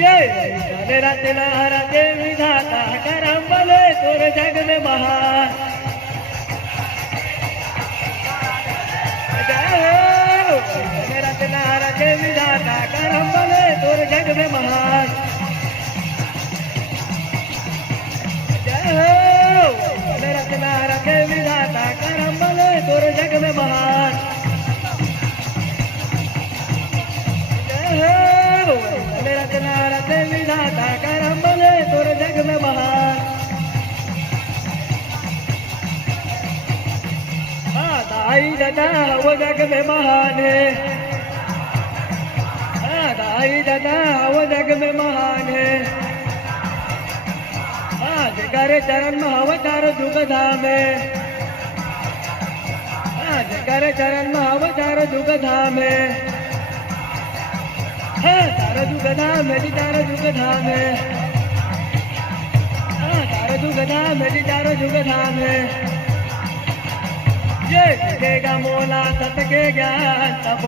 ये तेरा तिलहरा के विधाता करम भले तोर जग में महान तेरा तिलहरा के विधाता करम भले तोर जग में महान तेरा तिलहरा के विधाता करम भले तोर जग में महान तेरा तिलहरा के विधाता करम भले तोर जग में महान दाई दादा वो जग में महान है दाई दादा वो जग में महान है जगरे चरण में अवतार जुग धाम है जगरे चरण में अवतार जुग धाम है तारा जुग धाम है जी तारा जुग धाम है तारा जुग धाम है जी तारा जुग धाम है ये देगा मोला सत के ज्ञान तब